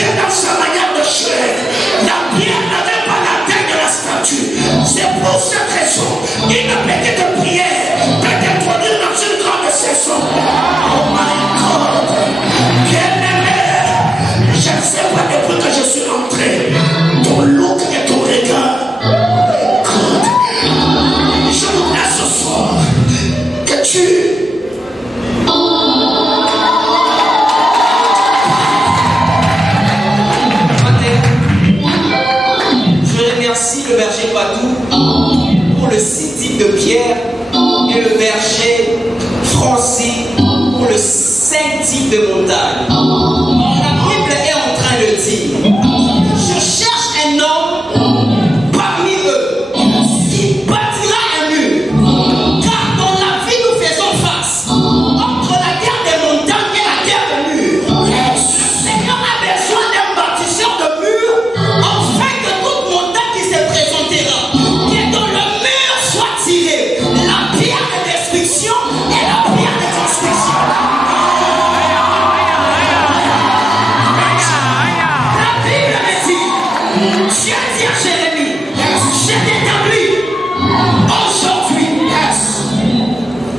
Dieu dans sa manière de jouer, la pierre n'avait pas la taille de la statue. C'est pour cette raison, une petite prière peut introduire dans une grande saison. Oh my God, quelle aimée. Je ne sais pas depuis que je suis entré, ton look et ton regard. God, je voudrais ce soir que tu... Merci le berger Patou pour le 6 types de pierre et le berger Francis pour le 5 types de montagne. La Bible est en train de dire, je cherche un homme parmi eux qui bâtira un mur, car dans la vie nous faisons face entre la guerre des montagnes et la guerre des murs. Le Seigneur a besoin d'un bâtisseur de murs afin que toute montagne qui se présentera, que dans le mur soit tiré la pierre de destruction et la pierre de construction. La Bible me dit, Dieu dit à Jérémie, je t'établis aujourd'hui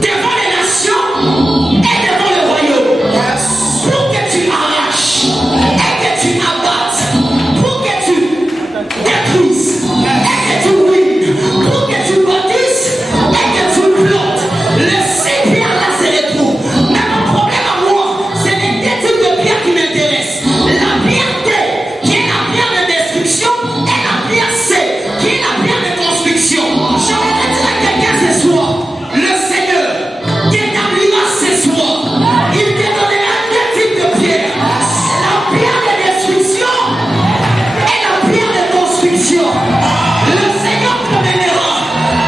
devant les nations et devant le royaume pour que tu arraches et que tu abattes, pour que tu détruises et que tu ruines, pour que tu bâtisses et que tu plantes. Le 6 pierres là se retrouvent. Mais mon problème à moi, c'est les deux types de pierres qui m'intéressent. La pierre D, qui est la pierre de destruction, et la pierre C, qui est la pierre de construction. Je voudrais dire à quelqu'un ce soir, le Seigneur t'établira ce soir. Il te donnera deux types de pierres. La pierre de destruction et la pierre de construction. Le Seigneur te donnera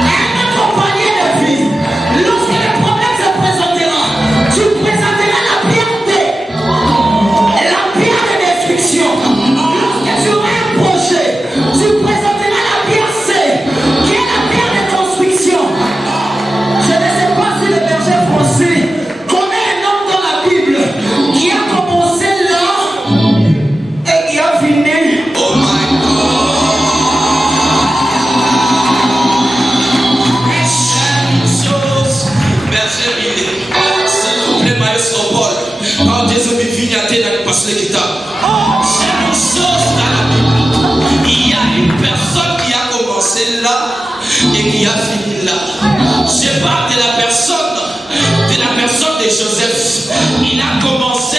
un autre panier de vie. Lorsque le problème se présentera, tu présenteras la pierre D, la pierre de destruction. Lorsque tu auras un projet, tu présenteras la pierre C, qui est la pierre de construction. Je ne sais pas si le berger français connaît un homme dans la Bible qui a commencé là et qui a fini. Oh my God. Berger Billy, s'il vous plaît, maestro Paul, quand Jésus me vient à terre avec passer les guitares. C'est une chose dans la Bible. Il y a une personne qui a commencé là et qui a fini là. Je parle de la personne de Joseph. Il a commencé.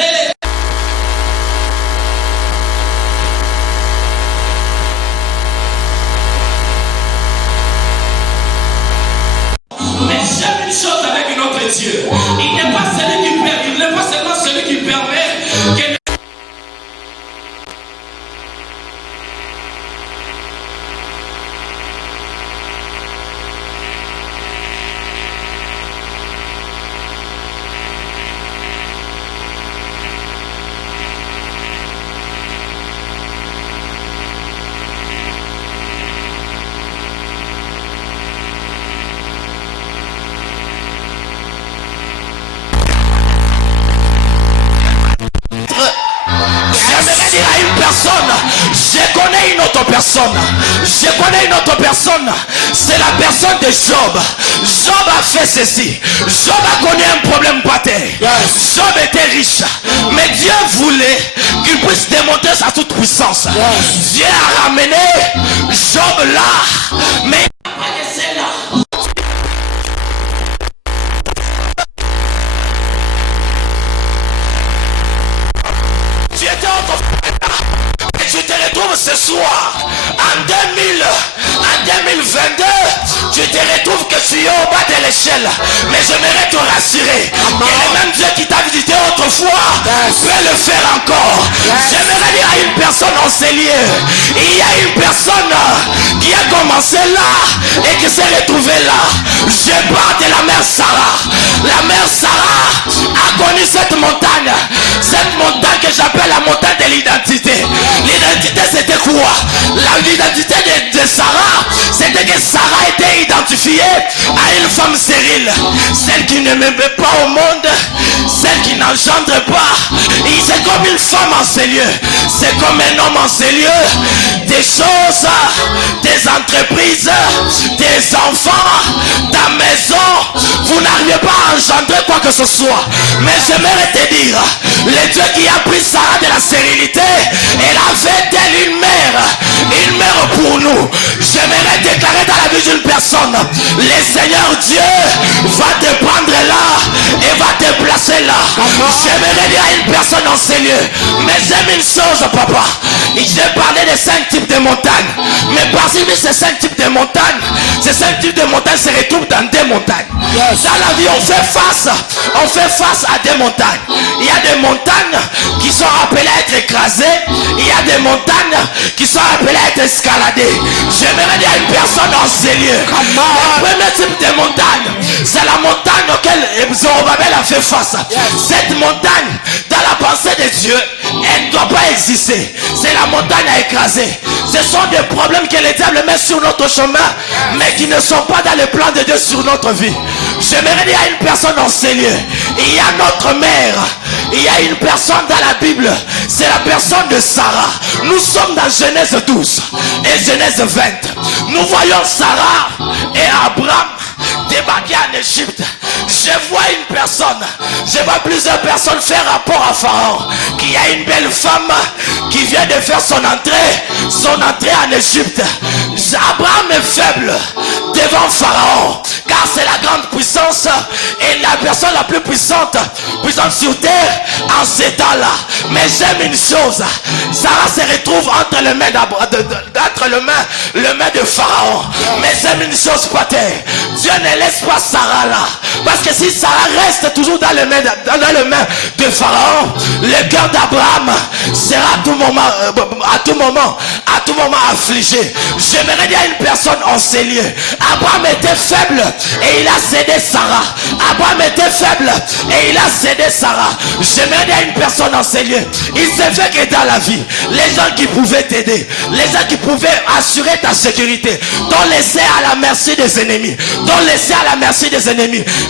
Mais j'aime une chose avec notre Dieu. Il n'est pas celui qui permet, il n'est pas seulement celui qui permet que... J'aimerais dire à une personne, je connais une autre personne, c'est la personne de Job. Job a fait ceci. Job a connu un problème paterre. Job était riche, mais Dieu voulait qu'il puisse démontrer sa toute puissance. Dieu a ramené Job là, mais il n'a pas laissé là. Tu étais et tu te retrouves ce soir en 2022, tu te retrouves que tu es au bas de l'échelle. Mais j'aimerais te rassurer que le même Dieu qui t'a visité autrefois peut le faire encore. J'aimerais dire à une personne en ces lieux, il y a une personne qui a commencé là et qui s'est retrouvée là. Je parle de la mère Sarah. La mère Sarah a connu cette montagne que j'appelle la montagne de l'identité. L'identité c'était quoi? L'identité de Sarah, c'était que Sarah était identifiée identifié à une femme stérile, celle qui ne m'aimait pas au monde, celle qui n'engendre pas. C'est comme une femme en ces lieux, c'est comme un homme en ces lieux. Des choses, des entreprises, des enfants, ta maison, vous n'arrivez pas à engendrer quoi que ce soit. Mais j'aimerais te dire, le Dieu qui a pris Sarah de la stérilité, elle avait d'elle une mère pour nous. J'aimerais déclarer dans la vie d'une personne, le Seigneur Dieu va te prendre là et va te placer là. J'aimerais dire à une personne en ces lieux, mais j'aime une chose, papa. J'ai parlé de 5 types de montagnes, mais parmi ces 5 types de montagnes, ces 5 types de montagnes se retrouvent dans des montagnes. Dans la vie, on fait face à des montagnes. Il y a des montagnes qui sont appelées à être écrasées. Il y a des montagnes qui sont appelées à être escaladées. J'aimerais dire à une personne en ces lieux. Le premier type de montagne, c'est la montagne auquel Zorobabel a fait face. Cette montagne, dans la pensée de Dieu, elle ne doit pas exister. C'est la montagne à écraser. Ce sont des problèmes que le diable met sur notre chemin, mais qui ne sont pas dans le plan de Dieu sur notre vie. J'aimerais dire à une personne en ces lieux, il y a notre mère, il y a une personne dans la Bible, c'est la personne de Sarah. Nous sommes dans Genèse 12 et Genèse 20. Nous voyons Sarah et Abraham débarquer en Égypte. Je vois une personne, je vois plusieurs personnes faire rapport à Pharaon, qu'il y a une belle femme qui vient de faire son entrée en Égypte. Abraham est faible devant Pharaon, car c'est la grande puissance et la personne la plus puissante sur terre en ces temps-là. Mais j'aime une chose, Sarah se retrouve entre les mains de Pharaon. Mais j'aime une chose, pater, Dieu ne laisse pas Sarah là, parce que si Sarah reste toujours dans les mains de Pharaon, le cœur d'Abraham sera à tout moment affligé. J'aimerais dire à une personne en ces lieux, Abraham était faible et il a cédé Sarah. Abraham était faible et il a cédé Sarah. J'aimerais dire à une personne en ces lieux, il s'est fait que dans la vie, les gens qui pouvaient t'aider, les gens qui pouvaient assurer ta sécurité, t'ont laissé à la merci des ennemis,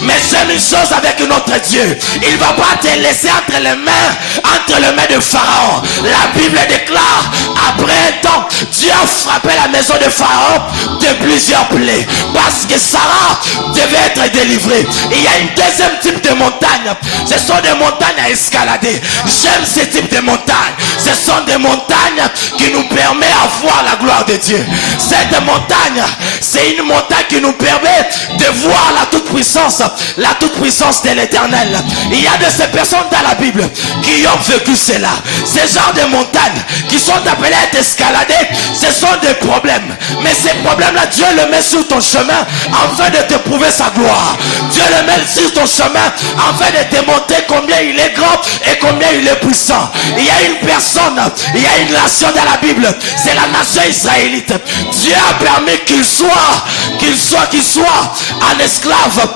mais j'aime une chose avec notre Dieu, il ne va pas te laisser entre les mains de Pharaon. La Bible déclare, après un temps, Dieu a frappé la maison de Pharaon de plusieurs plaies, parce que Sarah devait être délivrée. Il y a une deuxième type de montagne, ce sont des montagnes à escalader. J'aime ce type de montagnes, ce sont des montagnes qui nous permettent de voir la gloire de Dieu. Cette montagne, c'est une montagne qui nous permet de voir la toute-puissance de l'Éternel. Il y a de ces personnes dans la Bible qui ont vécu cela. Ces genres de montagnes qui sont appelées à être escaladées, ce sont des problèmes. Mais ces problèmes-là, Dieu le met sur ton chemin afin de te prouver sa gloire. Dieu le met sur ton chemin afin de te montrer combien il est grand et combien il est puissant. Il y a une personne, il y a une nation dans la Bible, c'est la nation israélite. Dieu a permis qu'il soit un esclave,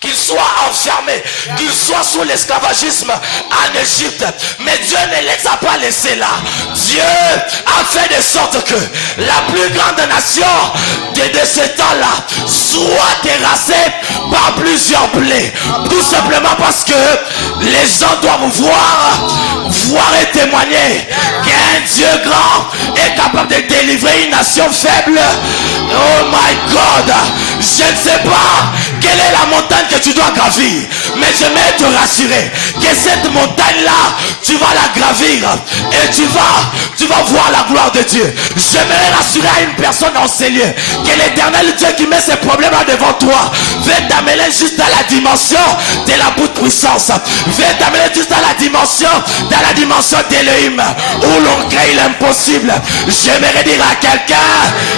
qu'il soit enfermé, qu'il soit sous l'esclavagisme en Égypte. Mais Dieu ne les a pas laissés là. Dieu a fait de sorte que la plus grande nation de ce temps-là soit terrassée par plusieurs plaies. Tout simplement parce que les gens doivent voir et témoigner qu'un Dieu grand est capable de délivrer une nation faible. Oh my God, je ne sais pas quelle est la montagne que tu dois gravir, mais je vais te rassurer que cette montagne-là, tu vas la gravir et tu vas voir la gloire de Dieu. J'aimerais rassurer à une personne en ces lieux que l'Éternel Dieu qui met ses problèmes devant toi veut t'amener juste à la dimension de la toute puissance, veut t'amener juste à la dimension d'Élohim où l'on crée l'impossible. J'aimerais dire à quelqu'un,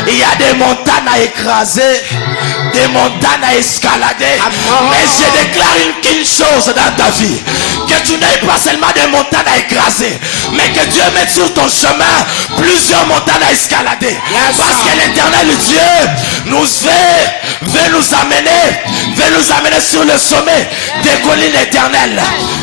il y a des montagnes à écraser, des montagnes à escalader. Mais je déclare une chose dans ta vie, que Que tu n'aies pas seulement des montagnes à écraser, mais que Dieu mette sur ton chemin plusieurs montagnes à escalader. Parce que l'Éternel Dieu veut nous amener sur le sommet des collines éternelles.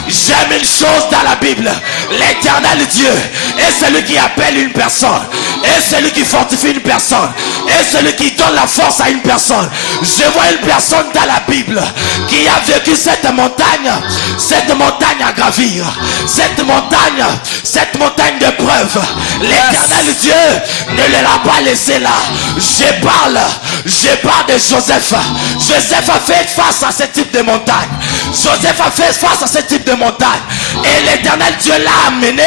J'aime une chose dans la Bible. L'Éternel Dieu est celui qui appelle une personne, est celui qui fortifie une personne, est celui qui donne la force à une personne. Je vois une personne dans la Bible qui a vécu cette montagne à gravir, cette montagne de preuves. L'Éternel Dieu ne l'a pas laissé là. Je parle de Joseph. Joseph a fait face à ce type de montagne. Joseph a fait face à ce type de montagne. Et l'Éternel Dieu l'a amené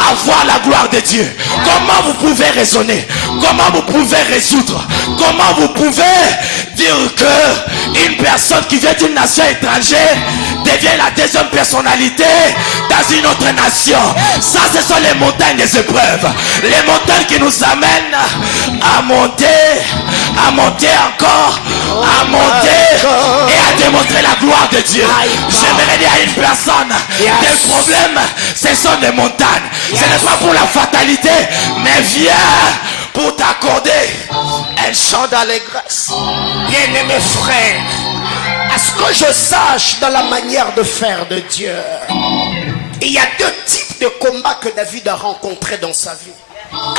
à voir la gloire de Dieu. Comment vous pouvez raisonner? Comment vous pouvez résoudre? Comment vous pouvez dire que une personne qui vient d'une nation étrangère devient la deuxième personnalité dans une autre nation? Ça, ce sont les montagnes des épreuves. Les montagnes qui nous amènent à monter encore, à monter et à démontrer la gloire de Dieu. J'aimerais dire à une personne, des problèmes, ce sont des montagnes. Ce n'est pas pour la fatalité, mais viens pour t'accorder un chant d'allégresse. Bien-aimés frères, à ce que je sache dans la manière de faire de Dieu, il y a deux types de combats que David a rencontrés dans sa vie. Un,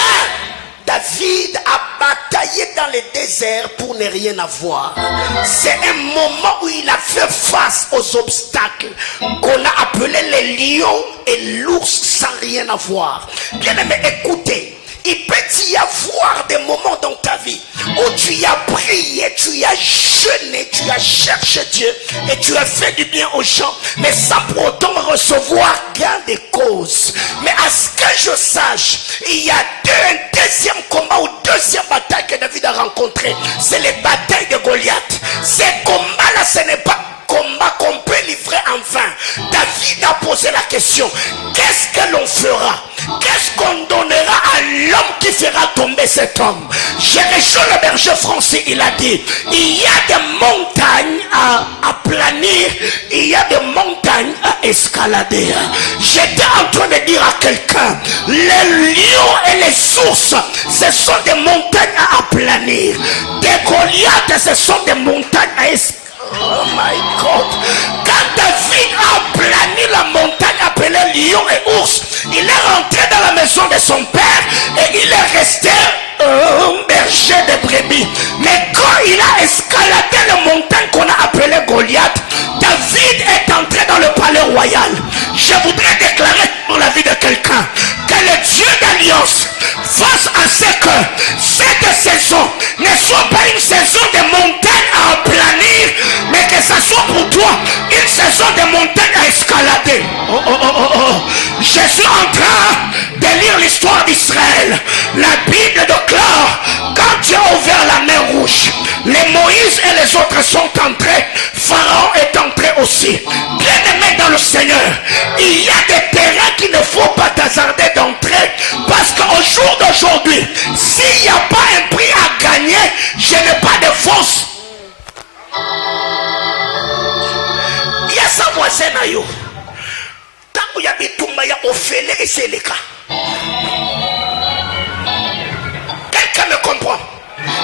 David a bataillé dans les déserts pour ne rien avoir. C'est un moment où il a fait face aux obstacles qu'on a appelés les lions et l'ours sans rien avoir. Bien aimé, écoutez. Il peut y avoir des moments dans ta vie où tu as prié, tu as jeûné, tu as cherché Dieu et tu as fait du bien aux gens, mais sans pour autant recevoir gain de cause. Mais à ce que je sache, il y a un deuxième combat ou deuxième bataille que David a rencontré. C'est les batailles de Goliath. Ces combats-là, ce n'est pas combat qu'on peut livrer en vain. David a posé la question: qu'est-ce que l'on fera? Qu'est-ce qu'on donnera à l'homme qui fera tomber cet homme? Jean le berger français, il a dit: il y a des montagnes à planir, il y a des montagnes à escalader. J'étais en train de dire à quelqu'un: les lions et les sources, ce sont des montagnes à aplanir. Des Goliaths, ce sont des montagnes à escalader. Oh my God. Quand David a plané la montagne appelée lion et ours, il est rentré dans la maison de son père et il est resté un berger de brebis. Mais quand il a escaladé la montagne qu'on a appelée Goliath, David est entré dans le palais royal. Je voudrais déclarer pour la vie de quelqu'un que le Dieu d'alliance fasse à ce que cette saison ne soit pas une saison de montagnes à aplanir, mais que ça soit pour toi une saison de montagnes à escalader. Je suis en train de lire l'histoire d'Israël. La Bible déclare: quand Dieu a ouvert la mer rouge, les Moïse et les autres sont entrés, Pharaon est entré aussi. Bien aimé dans le Seigneur, il y a des terrains qu'il ne faut pas t'hasarder d'entrer, parce qu'au jour d'aujourd'hui, s'il n'y a pas un prix à gagner, je n'ai pas de force. Il y a ça voisin à yo. Tant qu'il y a des toumaya au fêlé et c'est le cas. Quelqu'un me comprend?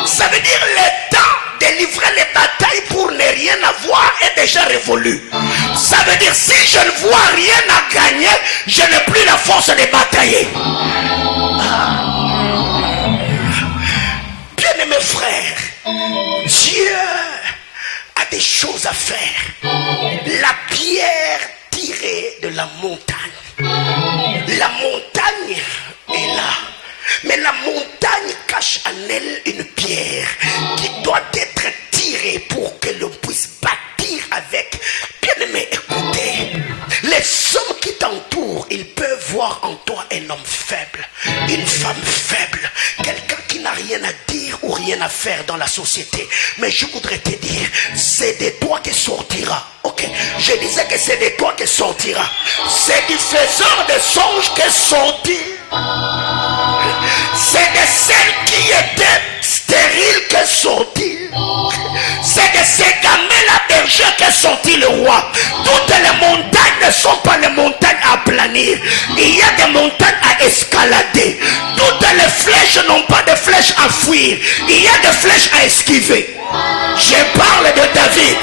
Ça veut dire le temps de livrer les batailles pour ne rien avoir est déjà révolu. Ça veut dire si je ne vois rien à gagner, je n'ai plus la force de batailler. Bien-aimés frères, Dieu a des choses à faire. La pierre tirée de la montagne. La montagne est là. Mais la montagne cache en elle une pierre qui doit être tirée pour que l'on puisse bâtir avec. Bien-aimé, écoutez, les hommes qui t'entourent, ils peuvent voir en toi un homme faible, une femme faible, quelqu'un qui n'a rien à dire ou rien à faire dans la société. Mais je voudrais te dire, c'est de toi qui sortira. Ok, je disais que c'est de toi qui sortira. C'est du faiseur de songes qui sortit. C'est de celle qui était stérile que sortit. C'est de ces gamins-là projet qu'est sorti le roi. Toutes les montagnes ne sont pas les montagnes à planir. Il y a des montagnes à escalader. Toutes les flèches n'ont pas de flèches à fuir. Il y a des flèches à esquiver. Je parle de David.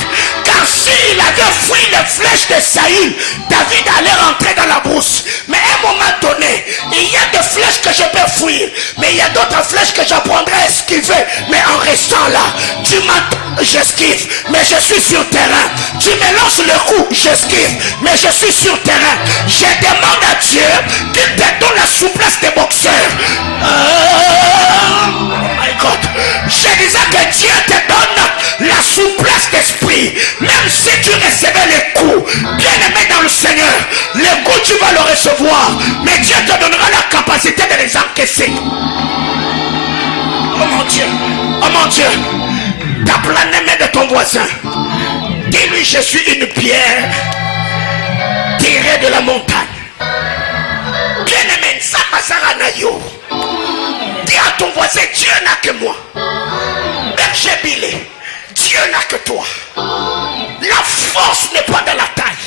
Car s'il avait fui les flèches de Saïl, David allait rentrer dans la brousse. Mais à un moment donné, il y a des flèches que je peux fuir. Mais il y a d'autres flèches que j'apprendrai à esquiver. Mais en restant là, tu m'attends, j'esquive. Mais je suis sur terrain. Tu me lances le coup, j'esquive. Mais je suis sur terrain. Je demande à Dieu qu'il te donne la souplesse des boxeurs. Oh my God. Je disais que Dieu te donne la souplesse d'esprit. Même si tu recevais les coups, bien aimé dans le Seigneur, les coups tu vas le recevoir. Mais Dieu te donnera la capacité de les encaisser. Oh mon Dieu, oh mon Dieu. Tape la main de ton voisin. Dis-lui, je suis une pierre tirée de la montagne. Bien aimé, ça Mazaranayo. Dis à ton voisin, Dieu n'a que moi. Berger Bilé, Dieu n'a que toi. La force n'est pas dans la taille.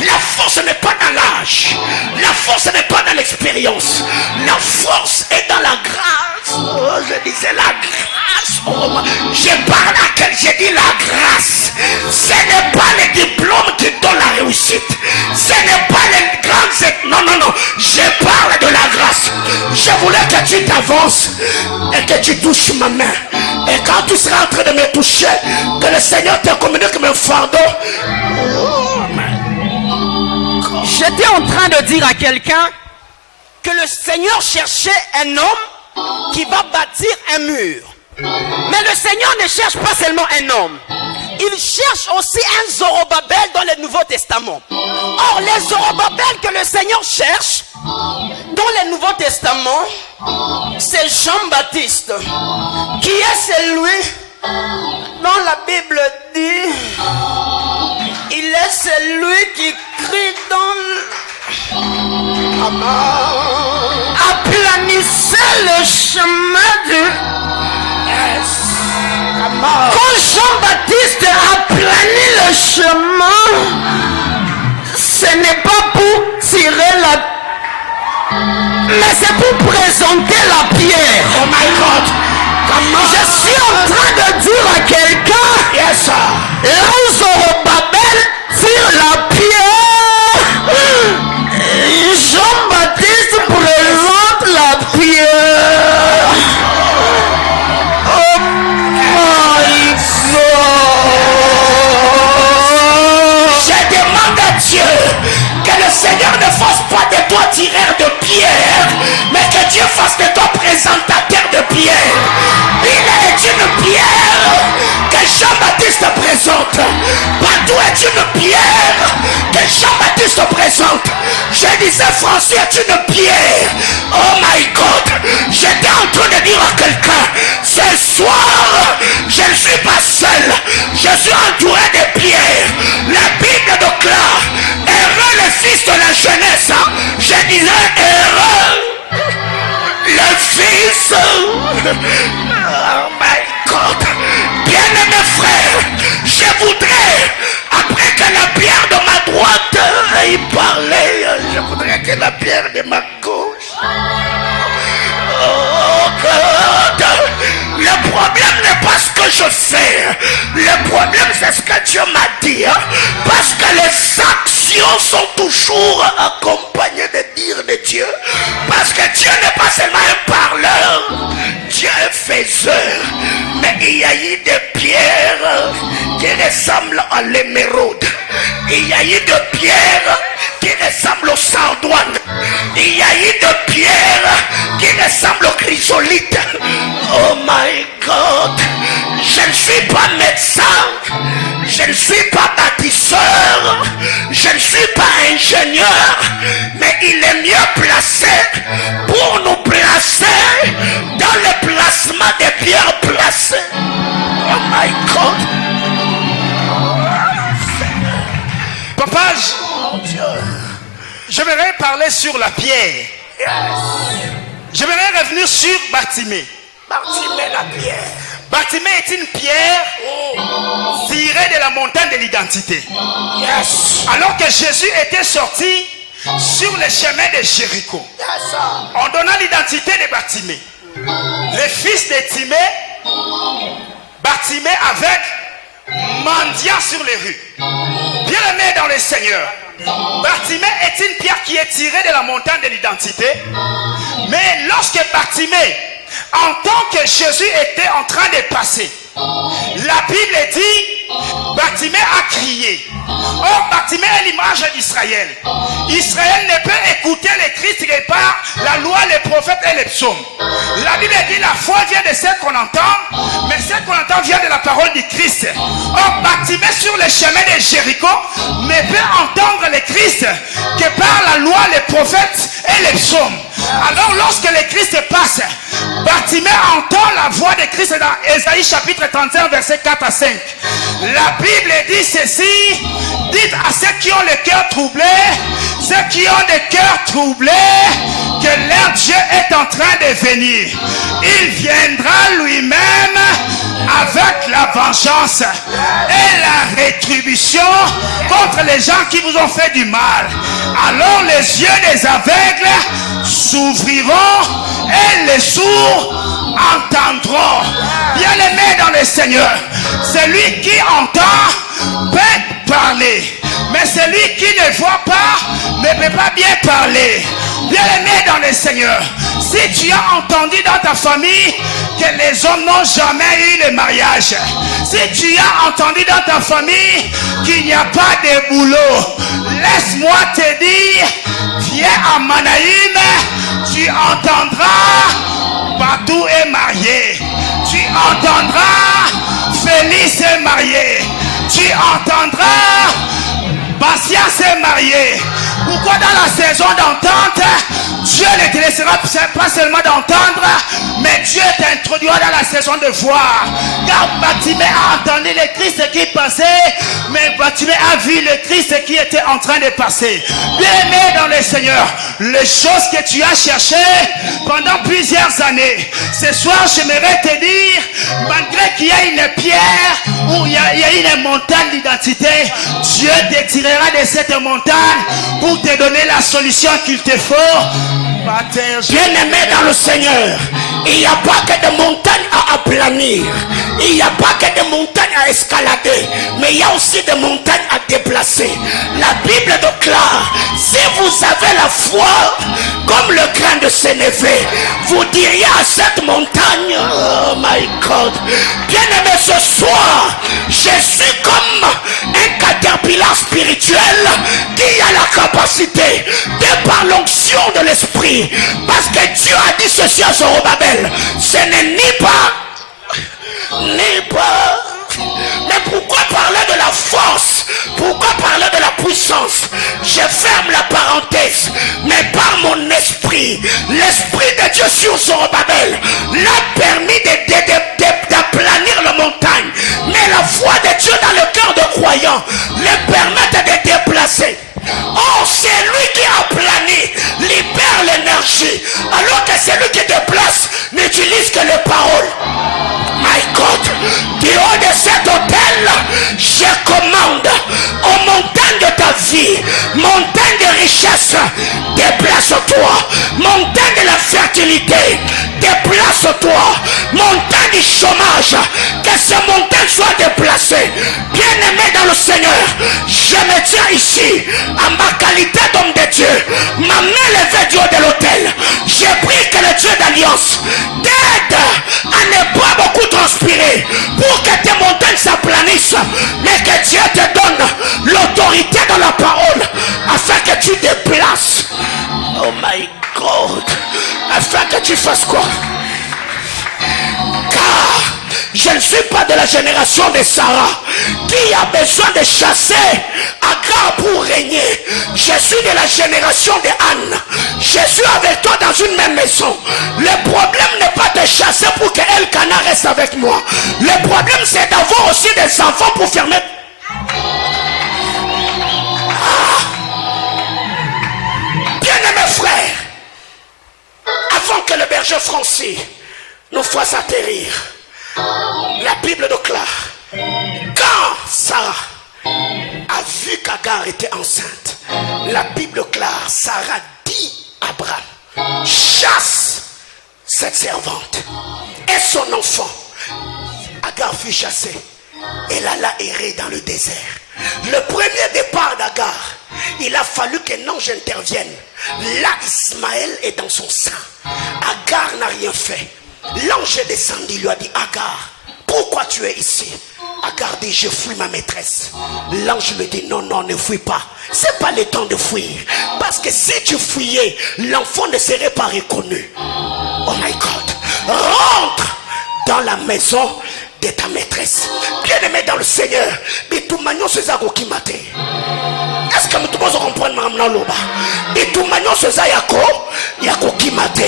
La force n'est pas dans l'âge. La force n'est pas dans l'expérience. La force est dans la grâce. Oh, je disais la grâce. Oh, je parle à quel j'ai dit la grâce. Ce n'est pas les diplômes qui donnent la réussite. Ce n'est pas les grandes... Non, non, non. Je parle de la grâce. Je voulais que tu t'avances et que tu touches ma main. Et quand tu seras en train de me toucher, que le Seigneur te communique mon fardeau. J'étais en train de dire à quelqu'un que le Seigneur cherchait un homme qui va bâtir un mur. Mais le Seigneur ne cherche pas seulement un homme. Il cherche aussi un Zorobabel dans le Nouveau Testament. Or, les Zorobabel que le Seigneur cherche dans le Nouveau Testament, c'est Jean-Baptiste, qui est celui dont la Bible dit, il est celui qui crie dans aplanissez le chemin du... Quand Jean-Baptiste a plané le chemin, ce n'est pas pour tirer la... mais c'est pour présenter la pierre. Oh my God. Je suis en train de dire à quelqu'un, Yes, sir. là où Zorobabel tire la pierre, Jean-Baptiste présente la pierre. Oh my God. Je demande à Dieu que le Seigneur ne fasse pas de toi tireur de pierre, mais que Dieu fasse de toi présentateur de pierre. Il est une pierre que Jean-Baptiste présente. Partout est une pierre que Jean-Baptiste présente. Je disais, François est une pierre. Oh my God. J'étais en train de dire à quelqu'un, ce soir, je ne suis pas seul. Je suis entouré de pierres. La Bible déclare, heureux le fils de la jeunesse. Je disais, heureux le fils. Oh my God. Bien-aimé frère, je voudrais, après que la pierre de ma droite il parlait, je voudrais que la pierre de ma gauche. Oh God. Le problème n'est pas ce que je fais. Le problème c'est ce que Dieu m'a dit. Parce que les actions sont toujours accompagnées de dire de Dieu. Parce que Dieu n'est pas seulement un parleur. Dieu est faiseur. Mais il y a eu des pierres qui ressemblent à l'émeraude. Il y a eu des pierres qui ressemblent au sardoine. Il y a eu des pierres qui ressemblent au chrysolite. Oh my God. Je ne suis pas médecin. Je ne suis pas bâtisseur. Je ne suis pas ingénieur. Mais il est mieux placé pour nous placer dans le placement des pierres placées. Oh my God. Papa, je voudrais parler sur la pierre. Yes. Je voudrais revenir sur Bartimée. Bartimée la pierre. Bartimée est une pierre tirée de la montagne de l'identité. Yes. Alors que Jésus était sorti sur le chemin de Jéricho, Yes, sir. on donna l'identité de Bartimée. Le fils de Timée, Bartimée avec mendiant sur les rues. Bien-aimé dans le Seigneur, Bartimée est une pierre qui est tirée de la montagne de l'identité. Mais lorsque Bartimée entend que Jésus était en train de passer, la Bible dit, Bartimée a crié. Or, Bartimée est l'image d'Israël. Israël ne peut écouter le Christ que par la loi, les prophètes et les psaumes. La Bible dit, la foi vient de ce qu'on entend, mais ce qu'on entend vient de la parole du Christ. Or, Bartimée sur le chemin de Jéricho ne peut entendre le Christ que par la loi, les prophètes et les psaumes. Alors, lorsque le Christ passe, Bartimée entend la voix de Christ dans Ésaïe chapitre 31, verset 4 à 5. La Bible dit ceci: dites à ceux qui ont le cœur troublé, ceux qui ont le cœur troublé, que leur Dieu est en train de venir. Il viendra lui-même avec la vengeance et la rétribution contre les gens qui vous ont fait du mal. Alors les yeux des aveugles s'ouvriront et les sourds entendront. Bien-aimé dans le Seigneur, celui qui entend peut parler, mais celui qui ne voit pas ne peut pas bien parler. Bien-aimé dans le Seigneur, si tu as entendu dans ta famille que les hommes n'ont jamais eu de mariage, si tu as entendu dans ta famille qu'il n'y a pas de boulot, laisse-moi te dire, viens à Manaïm, tu entendras Batou est marié, tu entendras Félix est marié, tu entendras Bastias est marié. Pourquoi dans la saison d'entente, Dieu ne te laissera pas seulement d'entendre, mais Dieu t'introduira dans la saison de voir. Car Bartimée a entendu le Christ qui passait, mais Bartimée a vu le Christ qui était en train de passer. Bien-aimé dans le Seigneur, les choses que tu as cherchées pendant plusieurs années, ce soir j'aimerais te dire, malgré qu'il y a une pierre ou il y a une montagne d'identité, Dieu te tirera de cette montagne pour te donner la solution qu'il te faut. Bien-aimé dans le Seigneur, il n'y a pas que de montagnes à aplanir, il n'y a pas que de montagnes à escalader, mais il y a aussi des montagnes à déplacer. La Bible déclare, si vous avez la foi comme le grain de sénévé, vous diriez à cette montagne, oh my God, bien-aimé, ce soir je suis comme un caterpillar spirituel qui a la capacité de par l'onction de l'esprit, parce que Dieu a dit ceci à Zorobabel, ce n'est ni pas, mais pourquoi parler de la force, pourquoi parler de la puissance? Je ferme la parenthèse, mais par mon esprit, l'esprit de Dieu sur Zorobabel l'a permis d'aplanir la montagne, mais la foi de Dieu dans le cœur de croyants le permet de déplacer. Oh, c'est lui qui a plané, libère l'énergie, alors que celui qui déplace n'utilise que les paroles. My God, du haut de cet hôtel, je commande aux montagnes de ta vie, montagne de richesse, déplace-toi, montagne de la fertilité, déplace-toi, montagne du chômage, que ces montagnes soient déplacées. Bien-aimé dans le Seigneur, je me tiens ici en ma qualité d'homme de Dieu, ma main levée du haut de l'autel. J'ai pris que le Dieu d'alliance t'aide à ne pas beaucoup transpirer pour que tes montagnes s'aplanissent, mais que Dieu te donne l'autorité dans la parole afin que tu déplaces. Oh my God, afin que tu fasses quoi? Car je ne suis pas de la génération de Sarah qui a besoin de chasser Agar pour régner. Je suis de la génération de Anne. Je suis avec toi dans une même maison. Le problème n'est pas de chasser pour que Elkana reste avec moi. Le problème c'est d'avoir aussi des enfants pour fermer. Bien-aimés frères, avant que le berger Francis nous fasse atterrir, La Bible déclare, quand Sarah a vu qu'Agar était enceinte, la Bible déclare, Sarah dit à Abraham, chasse cette servante et son enfant. Agar fut chassée. Elle alla errer dans le désert. Le premier départ d'Agar, il a fallu qu'un ange intervienne. Là, Ismaël est dans son sein. Agar n'a rien fait. L'ange est descendu, lui a dit, Agar, pourquoi tu es ici? Agar dit, je fuis ma maîtresse. L'ange lui dit, non, non, ne fuis pas. C'est pas le temps de fuir. Parce que si tu fuyais, l'enfant ne serait pas reconnu. Oh my God. Rentre dans la maison de ta maîtresse. Bien aimé dans le Seigneur. Mais tout magnon se zago qui mate. Est-ce que nous pouvons comprendre maintenant l'oba? Et tout magnon se zago qui mate.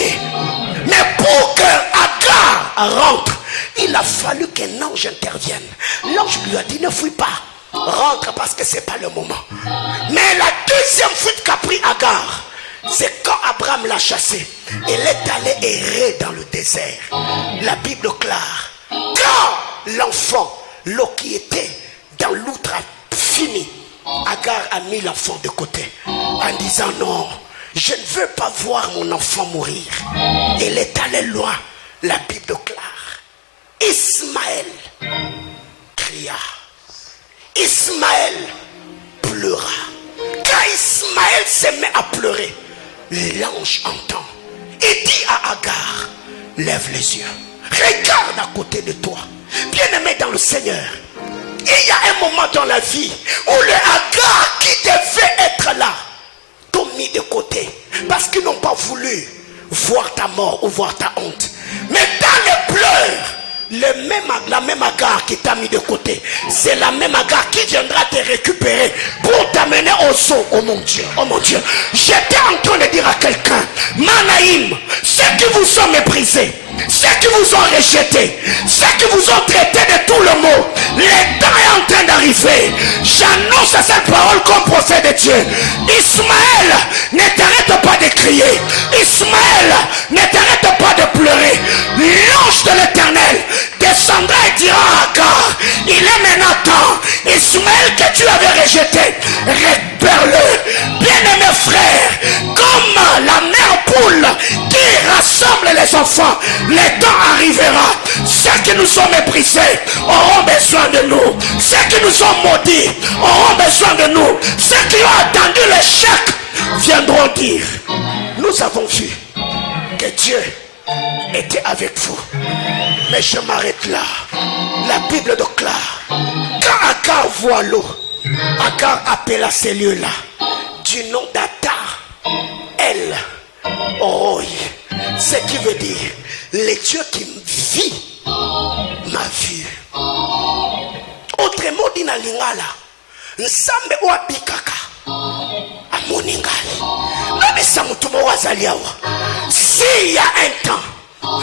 Mais pour que Agar rentre, il a fallu qu'un ange intervienne. L'ange lui a dit, ne fuis pas. Rentre parce que ce n'est pas le moment. Mais la deuxième fuite qu'a pris Agar, c'est quand Abraham l'a chassée. Elle est allée errer dans le désert. La Bible déclare, quand l'enfant, l'eau qui était dans l'outre a fini, Agar a mis l'enfant de côté en disant non, je ne veux pas voir mon enfant mourir. Elle est allée loin. La Bible déclare, Ismaël cria. Ismaël pleura. Quand Ismaël se met à pleurer, l'ange entend et dit à Agar, lève les yeux, regarde à côté de toi. Bien-aimé dans le Seigneur, il y a un moment dans la vie où le Agar qui devait être là t'ont mis de côté parce qu'ils n'ont pas voulu voir ta mort ou voir ta honte. Mais dans les pleurs, la même Agar qui t'a mis de côté, c'est la même Agar qui viendra te récupérer pour t'amener au saut. Oh mon Dieu, oh mon Dieu. J'étais en train de dire à quelqu'un, Manaïm, ceux qui vous ont méprisés, ceux qui vous ont rejetés, ceux qui vous ont traité de tout le mot, le temps est en train d'arriver. J'annonce à cette parole comme prophète de Dieu. Ismaël, ne t'arrête pas de crier. Ismaël, ne t'arrête pas de pleurer. L'ange de l'Éternel descendra et dira à Agar, il est maintenant temps. Ismaël que tu avais rejeté, récupère-le. Bien-aimé frère, comme la mère poule qui rassemble les enfants, le temps arrivera. Ceux qui nous ont méprisés auront besoin de nous. Ceux qui nous ont maudits auront besoin de nous. Ceux qui ont attendu l'échec viendront dire, nous avons vu que Dieu était avec vous. Mais je m'arrête là. La Bible déclare, quand Agar voit l'eau, Agar appela ces lieux-là du nom d'Atar El Roi, ce qui veut dire le Dieu qui vit m'a vu. Autrement dit na lingala, nsambe oabikaka amoni ngai. Nabisa mutumo wazaliawa. S'il y a un temps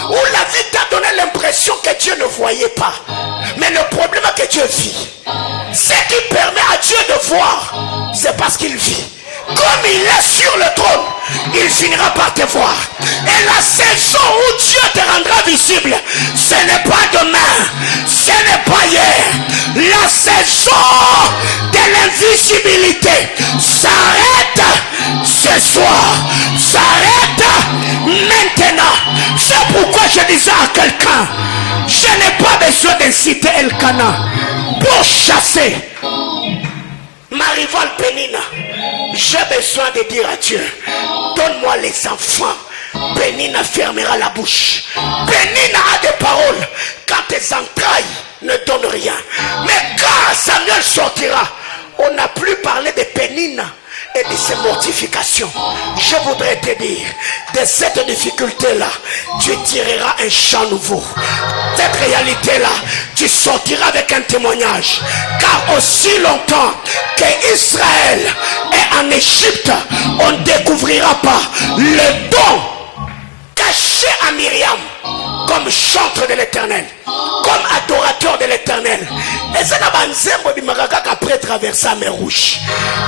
où la vie t'a donné l'impression que Dieu ne voyait pas, mais le problème est que Dieu vit. Ce qui permet à Dieu de voir, c'est parce qu'il vit. Comme il est sur le trône, il finira par te voir. Et la saison où Dieu te rendra visible, ce n'est pas demain, ce n'est pas hier. La saison de l'invisibilité s'arrête ce soir, s'arrête maintenant. C'est pourquoi je disais à quelqu'un, je n'ai pas besoin d'inciter Elkana pour chasser ma rivale Pénina. J'ai besoin de dire à Dieu, donne-moi les enfants. Pénina fermera la bouche. Pénina a des paroles quand tes entrailles ne donnent rien. Mais quand Samuel sortira, on n'a plus parlé de Pénina et de ses mortifications. Je voudrais te dire, de cette difficulté-là, tu tireras un chant nouveau. Cette réalité-là, tu sortiras avec un témoignage. Car aussi longtemps qu'Israël est en Égypte, on ne découvrira pas le don caché à Myriam comme chantre de l'Éternel, comme adorateur serviteur de l'Éternel. Et ça n'a pas nzembo bimakaka après traverser la mer rouge.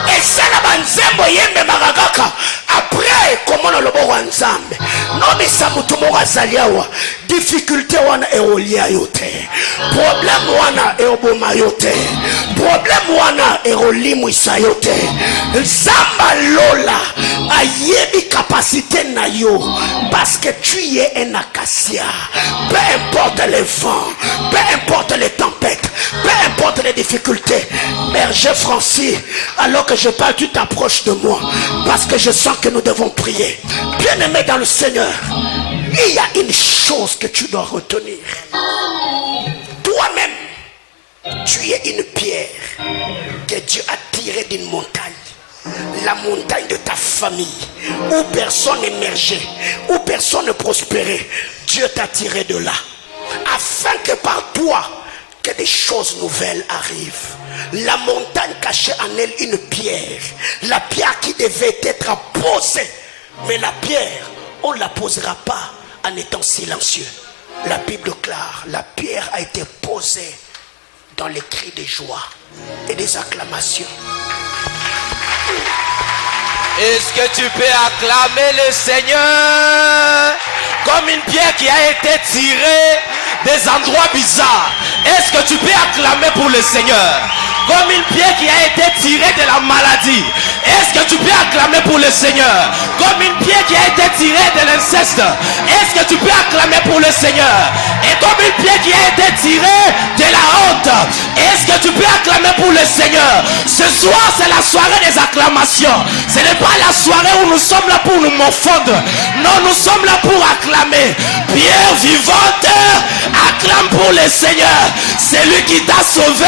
Et ça n'a pas nzembo yembe makaka après comment le lobo wanzambe. Non mais ça mutumora zaliawa. Difficulté wana eolia yote. Problème wana eoboma yote. Problème wana eolimu isa yote. Zamba lola ayebi capacité na yo parce que tu es un acacia. Peu importe les vents, peu importe les tempêtes, peu importe les difficultés, berger Francis, alors que je parle, tu t'approches de moi parce que je sens que nous devons prier. Bien-aimé dans le Seigneur, il y a une chose que tu dois retenir. Toi-même, tu es une pierre que Dieu a tirée d'une montagne. La montagne de ta famille, où personne n'émergeait, où personne ne prospérait. Dieu t'a tiré de là, afin que par toi, que des choses nouvelles arrivent. La montagne cachait en elle une pierre, la pierre qui devait être posée. Mais la pierre, on ne la posera pas en étant silencieux. La Bible déclare, la pierre a été posée dans les cris de joie et des acclamations. Est-ce que tu peux acclamer le Seigneur comme une pierre qui a été tirée des endroits bizarres? Est-ce que tu peux acclamer pour le Seigneur comme une pierre qui a été tirée de la maladie? Est-ce que tu peux acclamer pour le Seigneur comme une pierre qui a été tirée de l'inceste? Est-ce que tu peux acclamer pour le Seigneur? Et comme une pierre qui a été tirée de la honte, est-ce que tu peux acclamer pour le Seigneur? Ce soir, c'est la soirée des acclamations. Ce n'est pas la soirée où nous sommes là pour nous morfondre. Non, nous sommes là pour acclamer. Pierre vivante, acclame pour le Seigneur. C'est lui qui t'a sauvé,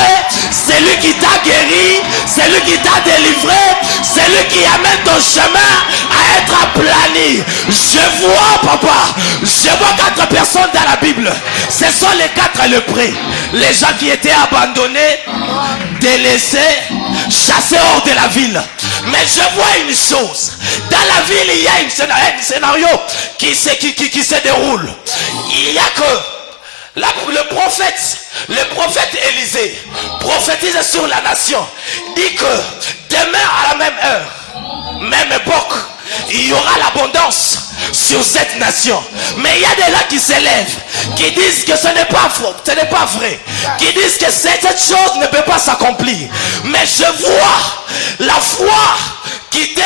c'est lui qui t'a guéri, c'est lui qui t'a délivré, c'est lui qui amène ton chemin à être aplani. Je vois, papa, je vois 4 personnes dans la Bible. Ce sont les 4 lépreux. Les gens qui étaient abandonnés, délaissés, chassés hors de la ville. Mais je vois une chose. Dans la ville, il y a un scénario qui se déroule. Il y a que le prophète Élisée prophétise sur la nation. Dit que demain à la même heure, même époque, il y aura l'abondance sur cette nation. Mais il y a des là qui s'élèvent, qui disent que ce n'est pas vrai, qui disent que cette chose ne peut pas s'accomplir. Mais je vois la foi quitter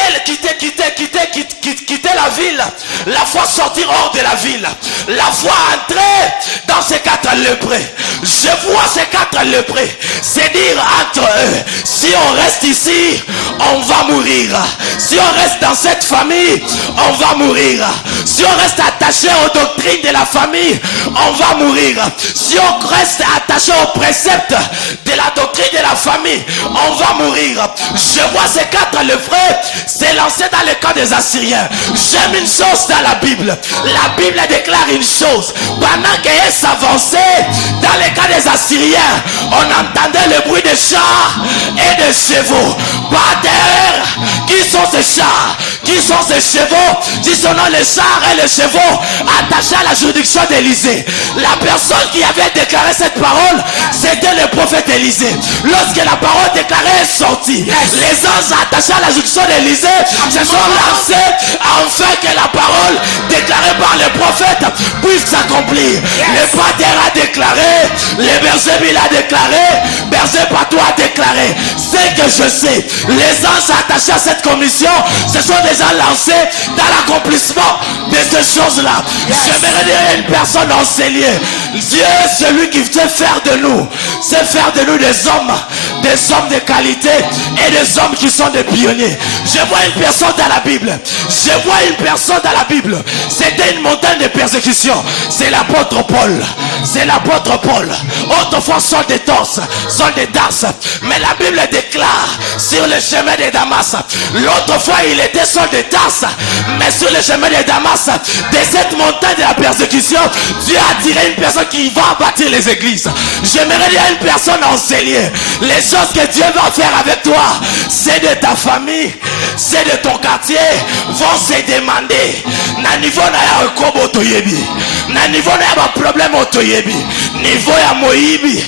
la ville, la foi sortir hors de la ville, la foi entrer dans ces 4 lépreux. Je vois ces 4 lépreux se dire entre eux, si on reste ici, on va mourir. Si on reste dans cette famille, on va mourir. Si on reste attaché aux doctrines de la famille, on va mourir. Si on reste attaché aux préceptes de la doctrine de la famille, on va mourir. Je vois ces 4 lépreux s'est lancé dans le camp des Assyriens. J'aime une chose dans la Bible. La Bible déclare une chose. Pendant qu'elle s'avançait dans le camp des Assyriens, on entendait le bruit des chars et des chevaux. Par terre, qui sont ces chars? Qui sont ces chevaux? Qui sont les chars et les chevaux attachés à la juridiction d'Élisée. La personne qui avait déclaré cette parole, c'était le prophète Élisée. Lorsque la parole déclarée est sortie, les anges attachés à la juridiction d'Élisée se sont lancés afin que la parole déclarée par le prophète puisse s'accomplir. Le pater a déclaré, le berger Bill a déclaré, berger Patou a déclaré. C'est que je sais, les anges attachés à cette commission se sont déjà lancés dans l'accomplissement de ces choses-là. J'aimerais dire à une personne en ces lieux, Dieu est celui qui veut faire de nous, c'est faire de nous des hommes de qualité et des hommes qui sont des pionniers. Je vois une personne dans la Bible. Je vois une personne dans la Bible. C'était une montagne de persécution. C'est l'apôtre Paul. C'est l'apôtre Paul. Autrefois Saul de Tarse. Saul de Tarse. Mais la Bible déclare sur le chemin de Damas. L'autre fois il était Saul de Tarse. Mais sur le chemin de Damas, de cette montagne de la persécution, Dieu a tiré une personne qui va bâtir les églises. J'aimerais dire à une personne enseignée, les choses que Dieu va faire avec toi, c'est de ta famille, ceux de ton quartier vont se demander na niveau na ya kobo toyebi, na niveau na ya problème toyebi, niveau ya moyibi,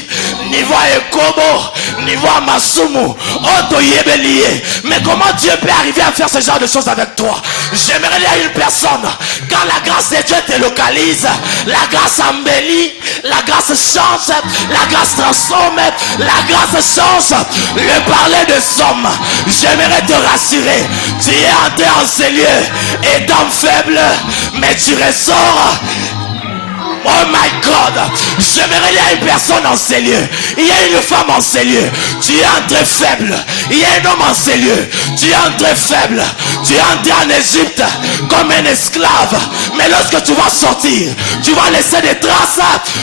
niveau ya kobo, niveau ya masumu otoyebe lié. Mais comment Dieu peut arriver à faire ce genre de choses avec toi? J'aimerais dire à une personne, quand la grâce de Dieu te localise, la grâce embellit, la grâce change, la grâce transforme, la grâce change le parler de somme. J'aimerais te rassurer, tu es entré en ces lieux étant faible, mais tu ressors. Oh my God, j'aimerais dire à une personne en ces lieux, il y a une femme en ces lieux, tu es entré faible, il y a un homme en ces lieux, tu es entré faible, tu es entré en Égypte comme un esclave, mais lorsque tu vas sortir, tu vas laisser des traces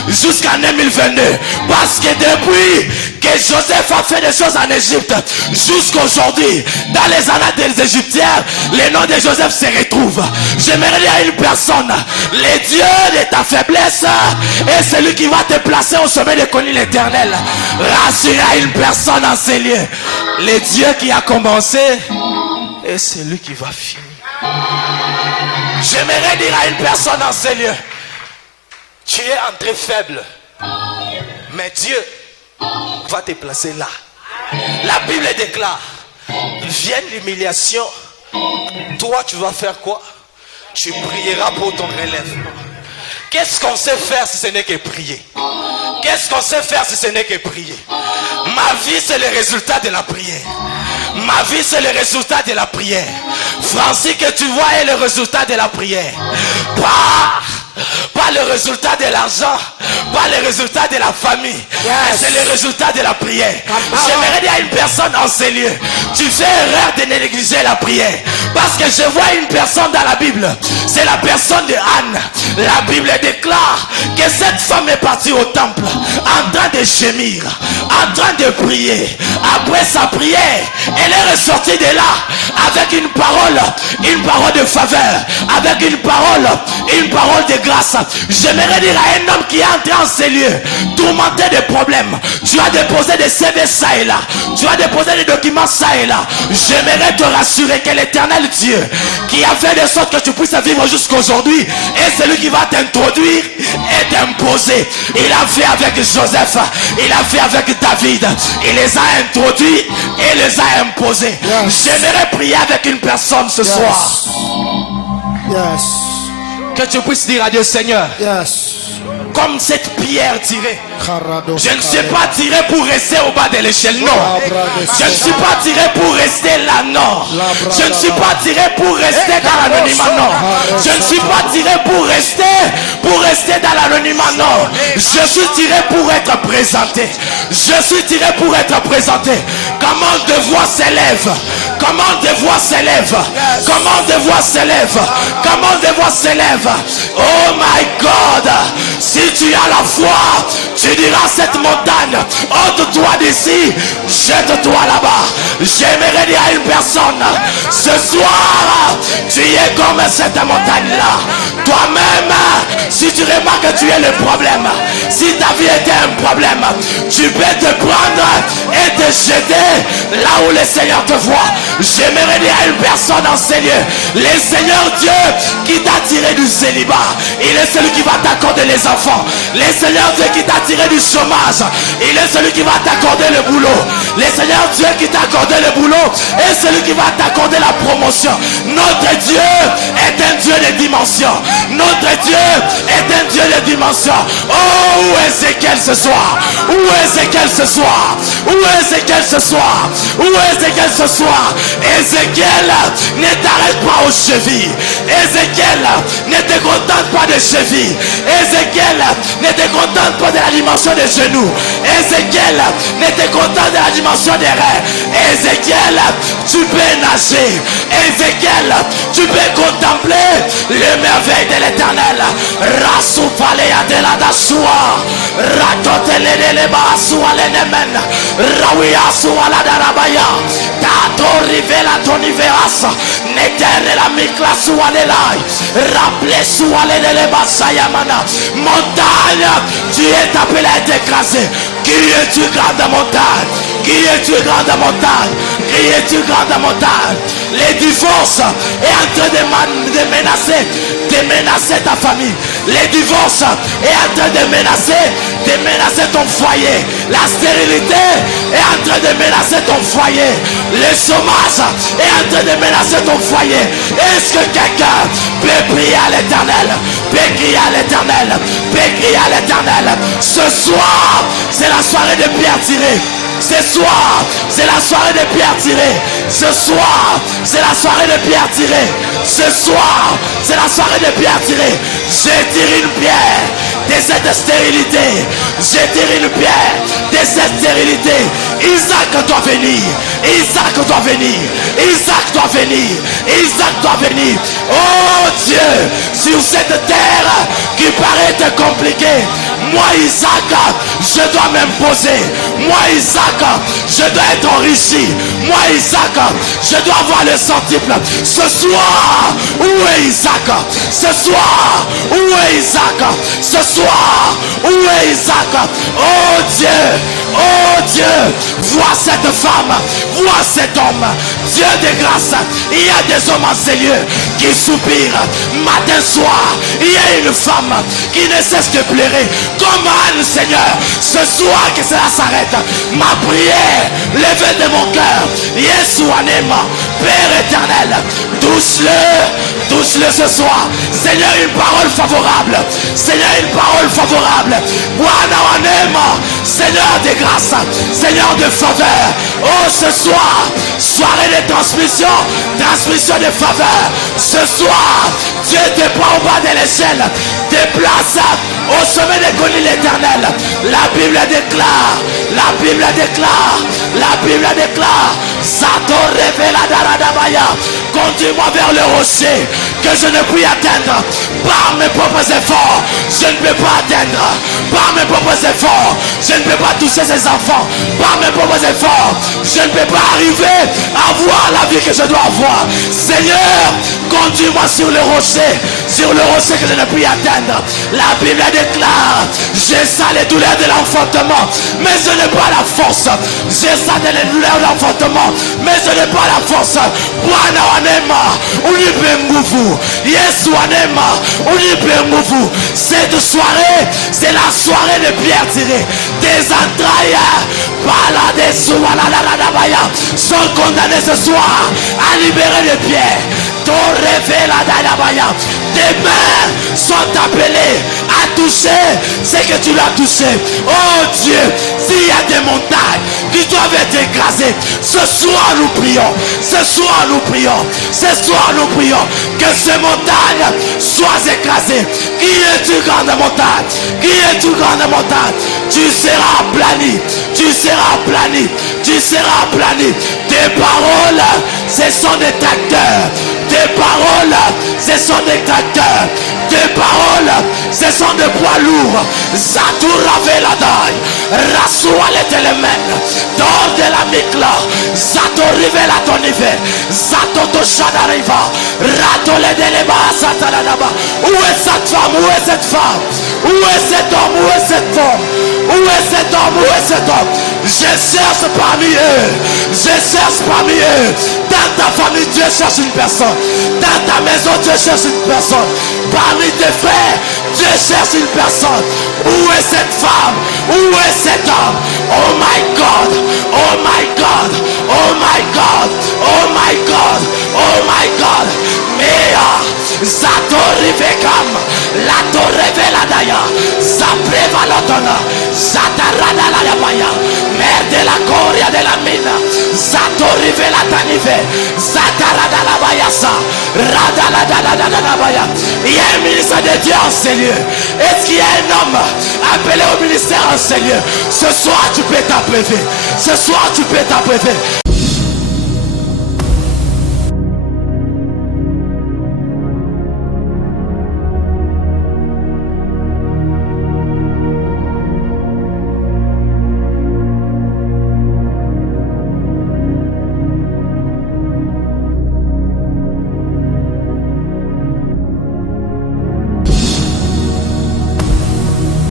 jusqu'en 2022, parce que depuis que Joseph a fait des choses en Égypte, jusqu'aujourd'hui, dans les annales des Égyptiens, le nom de Joseph se retrouve. J'aimerais dire à une personne, les dieux de ta faiblesse et celui qui va te placer au sommet de connu l'Éternel. Rassurer à une personne en ces lieux, le Dieu qui a commencé et celui qui va finir. J'aimerais dire à une personne en ces lieux, tu es entré faible, mais Dieu va te placer là. La Bible déclare, vienne l'humiliation, toi tu vas faire quoi? Tu prieras pour ton relèvement. Qu'est-ce qu'on sait faire si ce n'est que prier? Qu'est-ce qu'on sait faire si ce n'est que prier? Ma vie c'est le résultat de la prière. Ma vie c'est le résultat de la prière. Francis que tu vois est le résultat de la prière. Pas le résultat de l'argent, pas le résultat de la famille, mais c'est le résultat de la prière. J'aimerais dire à une personne en ces lieux, tu fais erreur de négliger la prière, parce que je vois une personne dans la Bible, c'est la personne de Anne. La Bible déclare que cette femme est partie au temple en train de gémir, en train de prier. Après sa prière, elle est ressortie de là avec une parole de faveur, avec une parole de grâce. J'aimerais dire à un homme qui est entré en ces lieux, tourmenté de problèmes, tu as déposé des CV ça et là, tu as déposé des documents ça et là. J'aimerais te rassurer que l'Éternel Dieu qui a fait de sorte que tu puisses vivre jusqu'aujourd'hui est celui qui va t'introduire et t'imposer. Il a fait avec Joseph, il a fait avec David, il les a introduits et les a imposés. J'aimerais prier avec une personne ce soir. Que tu puisses dire à Dieu, Seigneur, comme cette pierre tirée, je ne suis pas tiré pour rester au bas de l'échelle, non. Je ne suis pas tiré pour rester là, non. Je ne suis pas tiré pour rester dans l'anonymat, non. Je ne suis pas tiré pour rester dans l'anonymat, non. Je suis tiré pour être présenté. Je suis tiré pour être présenté. Comment de voix s'élève? Comment de voix s'élève? Comment de voix s'élève? Comment de voix s'élève? Oh my God! Si tu as la foi, tu diras cette montagne, ôte-toi d'ici, jette-toi là-bas. J'aimerais dire à une personne, ce soir, tu es comme cette montagne-là. Toi-même, si tu remarques que tu es le problème, si ta vie était un problème, tu peux te prendre et te jeter là où le Seigneur te voit. J'aimerais dire à une personne en ces lieux, le Seigneur Dieu qui t'a tiré du célibat, il est celui qui va t'accorder les enfants. Le Seigneur Dieu qui t'a tiré du chômage, il est celui qui va t'accorder le boulot. Le Seigneur Dieu qui t'a accordé le boulot est celui qui va t'accorder la promotion. Notre Dieu est un Dieu de dimension. Notre Dieu est un Dieu de dimension. Oh, où est Ézéchiel ce soir? Où est Ézéchiel ce soir? Où est Ézéchiel ce soir? Où est Ézéchiel ce soir? Ézéchiel, ne t'arrête pas aux chevilles. Ézéchiel, ne te contente pas des chevilles. Ézéchiel, ne te contente pas de la dimension des genoux. Ézéchiel, ne te contente de la dimension des reins. Ézéchiel, tu peux nager. Ézéchiel, tu peux contempler les merveilles de l'Éternel. Rasufalea de la dasua, ratotele de leba suale nemen, rawia suala darabaya, tato rivela toniveas, netere la mikla suale lai, rapple suale de Montagne, tu es appelé à être écrasé. Qui es-tu, grande montagne? Qui es-tu, grande montagne? Qui es-tu, grande montagne? Les divorces est en train de menacer ta famille. Les divorces est en train de menacer ton foyer. La stérilité est en train de menacer ton foyer. Le chômage est en train de menacer ton foyer. Est-ce que quelqu'un peut prier à l'Éternel? Peut crier à l'Éternel? Peut crier à l'Éternel? Ce soir, c'est la soirée de pierre tirée. Ce soir, c'est la soirée de pierre tirée. Ce soir, c'est la soirée de pierre tirée. Ce soir, c'est la soirée de pierre tirée. Je tire une pierre de cette stérilité. Je tire une pierre de cette stérilité. Isaac doit venir. Isaac doit venir. Isaac doit venir. Isaac doit venir. Oh Dieu, sur cette terre qui paraît être compliquée, moi Isaac, je dois m'imposer. Moi Isaac, je dois être enrichi. Moi Isaac, je dois avoir le centuple. Ce soir, où est Isaac? Ce soir, où est Isaac? Ce soir, où est Isaac? Oh Dieu, vois cette femme, vois cet homme. Dieu de grâce, il y a des hommes en ces lieux qui soupirent matin soir. Il y a une femme qui ne cesse de pleurer comme Anne, Seigneur. Ce soir que cela s'arrête, ma prière levée de mon cœur, Yeshua Nema, Père éternel, touche-le ce soir. Seigneur, une parole favorable. Seigneur, une parole favorable. Bwana Wanema, Seigneur de grâce, Seigneur de faveur. Oh, ce soir, soirée de transmission de faveur. Ce soir, Dieu te prend au bas de l'échelle, te place au sommet des collines éternelles. La Bible déclare, Sato révéla Daradabaya. Conduis-moi vers le rocher que je ne puis atteindre. Par mes propres efforts, je ne peux pas atteindre. Par mes propres efforts, je ne peux pas toucher ces enfants. Par mes propres efforts, je ne peux pas arriver à avoir la vie que je dois avoir. Seigneur, conduis-moi sur le rocher que je ne puis atteindre. La Bible déclare, j'ai ça les douleurs de l'enfantement, mais je n'ai pas la force. J'ai ça les douleurs de l'enfantement, mais je n'ai pas la force. Bwana Wanema, unipe nguvu. Yesu Wanema, unipe nguvu. Cette soirée, c'est la soirée de pierre tirée. Des entrailles, sont condamnés ce soir à libérer les pierres. Tes mains sont appelées à toucher ce que tu l'as touché. Oh Dieu, s'il y a des montagnes qui doivent être écrasées, ce soir nous prions. Ce soir nous prions. Ce soir nous prions que ces montagnes soient écrasées. Qui es-tu, grande montagne? Qui es-tu, grande montagne? Tu seras aplani. Tu seras aplani. Tu seras aplani. Tes paroles, ce sont des tracteurs. Tes paroles, ce sont des tracteurs. Tes paroles, ce sont des poids lourds. Zatura veladai, Rasua les télémènes, Dor de la Mikla, Zato rivela ton hiver, Zato to Shadariva, Rato le deleba Sataranaba. Où est cette femme? Où est cette femme? Où est cet homme? Où est cette femme? Où est cet homme? Où est cet homme? Je cherche parmi eux. Je cherche parmi eux. Dans ta famille, Dieu cherche une personne. Dans ta maison, Dieu cherche une personne. Parmi tes frères, Dieu cherche une personne. Où est cette femme? Où est cet homme? Oh my God! Oh my God! Oh my God! Oh my God! Oh my God! Mea! Zato rivekam! La torre veladaya! Zapreva lotona! Zatarada la yabaya! Mère de la coria de la mina! Zato rivela tanive! Zatarada la bayasa! Radala la baya! Il y a un ministère de Dieu en ces lieux. Est-ce qu'il y a un homme appelé au ministère en ces lieux? Ce soir tu peux t'appréver. Ce soir tu peux t'appréver.